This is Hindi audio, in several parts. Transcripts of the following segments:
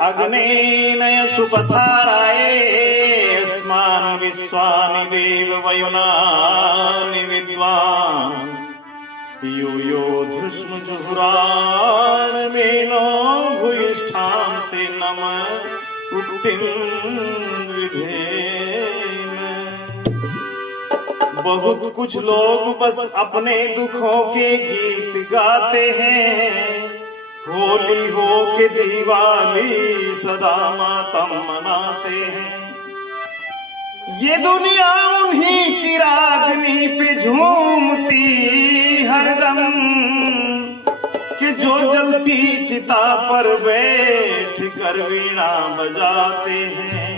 अग्नेनय सुपथाराये अस्मान् विश्वानि देव वयुनानि विद्वान् यूयो धृष्म जुहुरार्मेनो भूयिष्ठान्ते नमः उक्तिं विधेम। बहुत कुछ लोग बस अपने दुखों के गीत गाते हैं, होली हो के दिवाली सदा मातम मनाते हैं। ये दुनिया उन्हीं की रागनी पे झूमती हरदम कि जो जलती चिता पर बैठ कर वीणा बजाते हैं।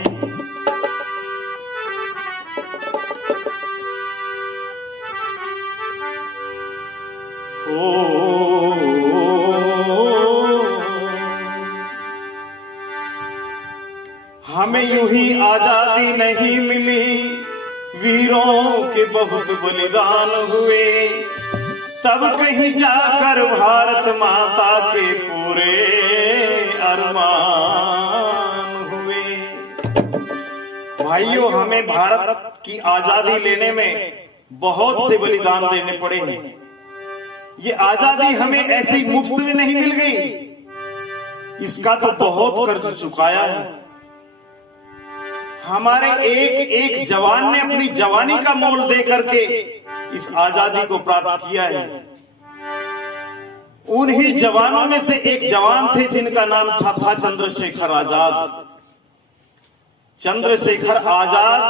हमें यूं ही आजादी नहीं मिली, वीरों के बहुत बलिदान हुए, तब कहीं जाकर भारत माता के पूरे अरमान हुए। भाइयों, हमें भारत की आजादी लेने में बहुत से बलिदान देने पड़े हैं। ये आजादी हमें ऐसे ही मुफ्त में नहीं मिल गई, इसका तो बहुत कर्ज चुकाया है। हमारे एक एक जवान ने अपनी जवानी का मोल दे करके इस आजादी को प्राप्त किया है। उन्हीं जवानों में से एक जवान थे जिनका नाम था चंद्रशेखर आजाद। चंद्रशेखर आजाद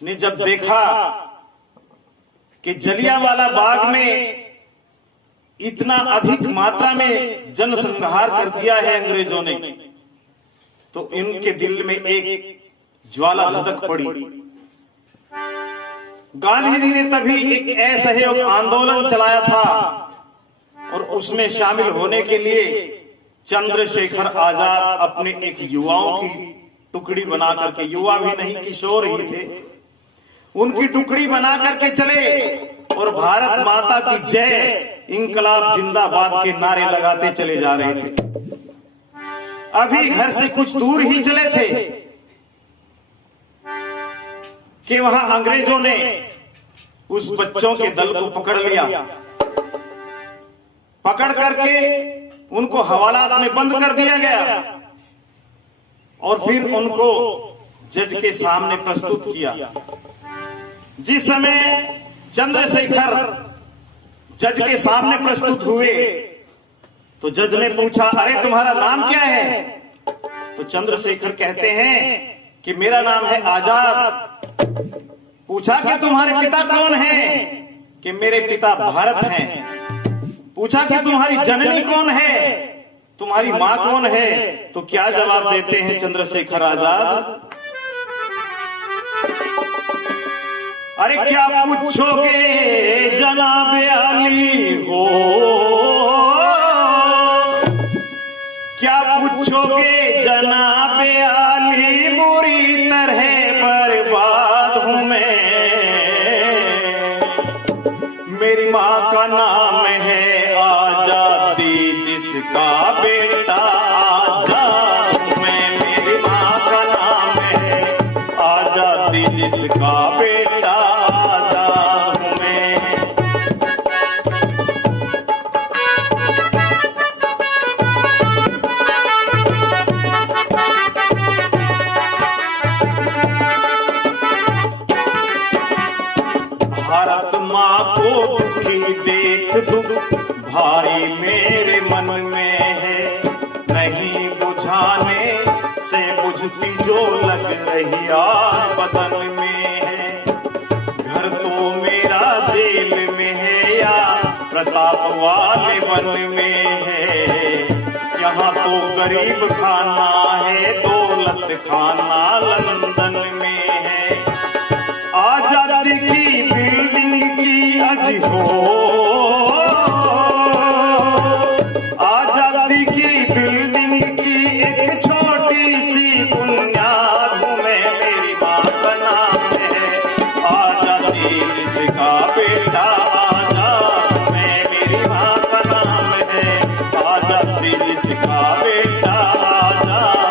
ने जब देखा कि जलियांवाला बाग में इतना अधिक मात्रा में जनसंहार कर दिया है अंग्रेजों ने, तो इनके दिल में एक ज्वाला लदक पड़ी। गांधी जी ने तभी एक असहयोग आंदोलन चलाया था और उसमें शामिल होने के लिए चंद्रशेखर आजाद अपने एक युवाओं की टुकड़ी बना करके, युवा भी नहीं किशोर ही थे, उनकी टुकड़ी बना करके चले और भारत माता की जय, इंकलाब जिंदाबाद के नारे लगाते चले जा रहे थे। अभी घर से कुछ दूर ही चले थे कि वहां अंग्रेजों ने उस बच्चों के दल को पकड़ लिया। पकड़ करके उनको हवालात में बंद कर दिया गया और फिर उनको जज के सामने प्रस्तुत किया। जिस समय चंद्रशेखर जज के सामने प्रस्तुत हुए तो जज ने पूछा, अरे तुम्हारा नाम क्या है? तो चंद्रशेखर कहते हैं कि मेरा नाम है आजाद। पूछा कि तुम्हारे पिता कौन हैं? कि मेरे पिता भारत हैं। पूछा कि तुम्हारी जननी कौन है? तुम्हारी मां कौन है? तो क्या जवाब देते हैं चंद्रशेखर आजाद? अरे क्या पूछोगे जनाब आली हो, क्या पूछोगे जनाब आली, बुरी तरह बर्बाद हूं मैं। मेरी मां का नाम है आजादी, जिसका बेटा आजाद हूं मैं। मेरी मां का नाम है आजादी, जिसका बेटा आजाद हूं मैं। भारत माँ को दुखी देख दुख भारी मेरे मन में है, नहीं बुझाने से बुझती जो लग रही आग बदन में है। घर तो मेरा जेल में है या प्रताप वाले वन में है, यहाँ तो गरीब खाना है, दौलत खाना लंदन में है। आजादी की बिल्डिंग की अज हो, आजादी की बिल्डिंग की एक छोटी सी बुनियाद हूं मैं। मेरी मां का नाम है आजादी, जिसका बेटा आजाद हूं मैं। मेरी मां का नाम है आजादी, जिसका बेटा आजाद।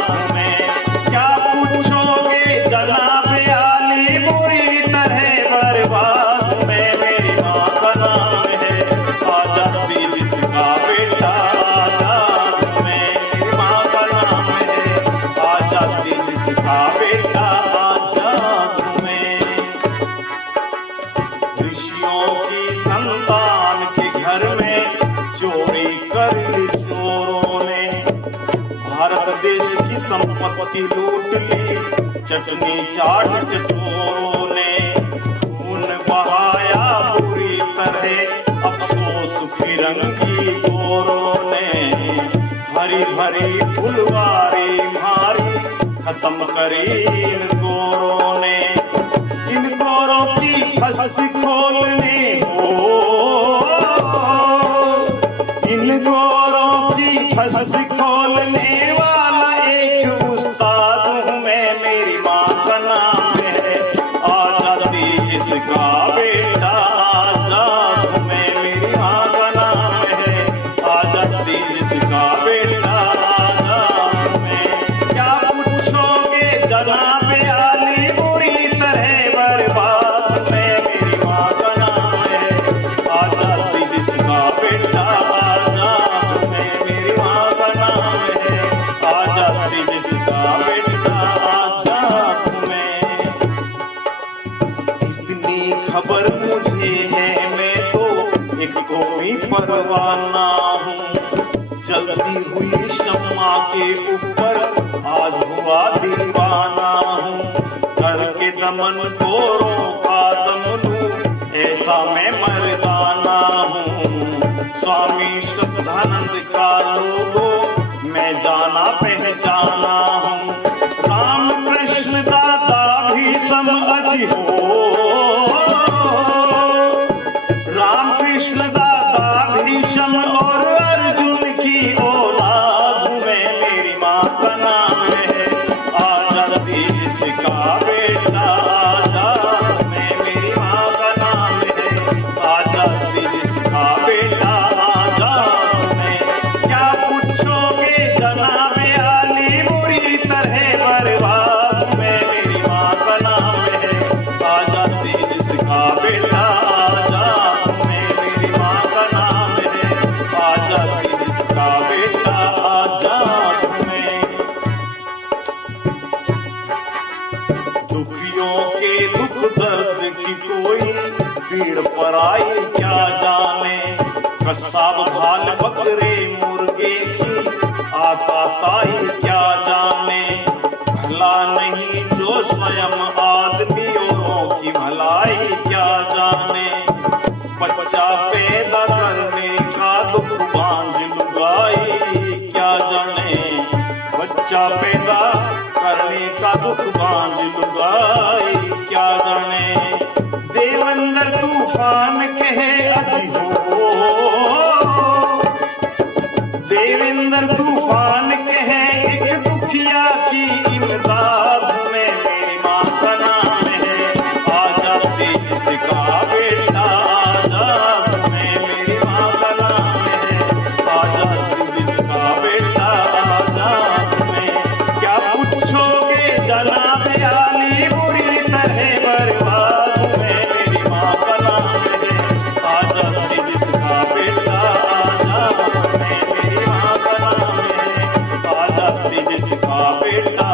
देश की संपत्ति लूट ली, चटनी चाट चटोरों ने खून बहाया बुरी तरह, अफसोस फिरंगी गोरों ने। हरी भरी फुलवारी मारी, खत्म करी इन गोरों ने। इन गोरों की फस्ती खोलने इन गोरों की फस्ती खोलने वाला एक उस्ताद हूँ मैं, मेरी माँ का नाम है आजादी जिसका बेटा आजाद हूँ मैं, मेरी माँ का नाम है आजादी जिसका बेटा आजाद हूँ मैं। क्या पूछोगे जनाब आली, बुरी तरह बर्बाद मैं, मेरी माँ का नाम है आजादी जिसका बेटा आजाद मैं, मेरी माँ का नाम है आजादी जिसका बेटा आजाद मैं। इतनी खबर मुझे है, मैं तो एक कोई परवाना हूँ। जल्दी हुई शम्मा के ऊपर आज हुआ दीवाना हूँ। करके दमन गोरों का दम लूं, ऐसा मैं मर्दाना हूँ। स्वामी श्रद्धानंद का लोगो मैं जाना पहचाना हूँ। राम कृष्ण दादा भी समझ हो, राम कृष्ण दादा भीष्म और अर्जुन की औलाद हूँ मैं, मेरी माँ का नाम है आजादी जिसका बेटा आजाद मैं, मेरी माँ का नाम है आजादी जिसका बेटा आजाद मैं। क्या पूछोगे जनाब आली, बुरी तरह बर्बाद मैं, मेरी माँ का नाम है आजादी जिसका बेटा आजाद मैं, मेरी माँ का नाम है आजादी जिसका बेटा आजाद मैं। दुखियों के दुख दर्द की कोई पीड़ पराई क्या जाने, कसाब भाल बकरे मुर्गे की आता ताई क्या जाने। भला नहीं जो स्वयं आदमियों की भलाई क्या जाने। बच्चा पैदा करने का दुख बांझ लुगाई क्या जाने, बच्चा पैदा करने का दुख बांझ लुगाई क्या जाने। देवेंद्र तूफान कहे अजी हो, देवेंद्र तूफान कहे एक दुखिया की इमदाद में, मेरी माँ का नाम है आजादी जिसका बेटा आजाद में, मेरी माँ का नाम है आजादी जिसका बेटा आजाद में। क्या पूछोगे जनाब आली, बुरी तरह बर्बाद में, मेरी माँ का नाम है आजादी जिसका बेटा आजाद में, मेरी माँ का नाम है आजादी जिसका बेटा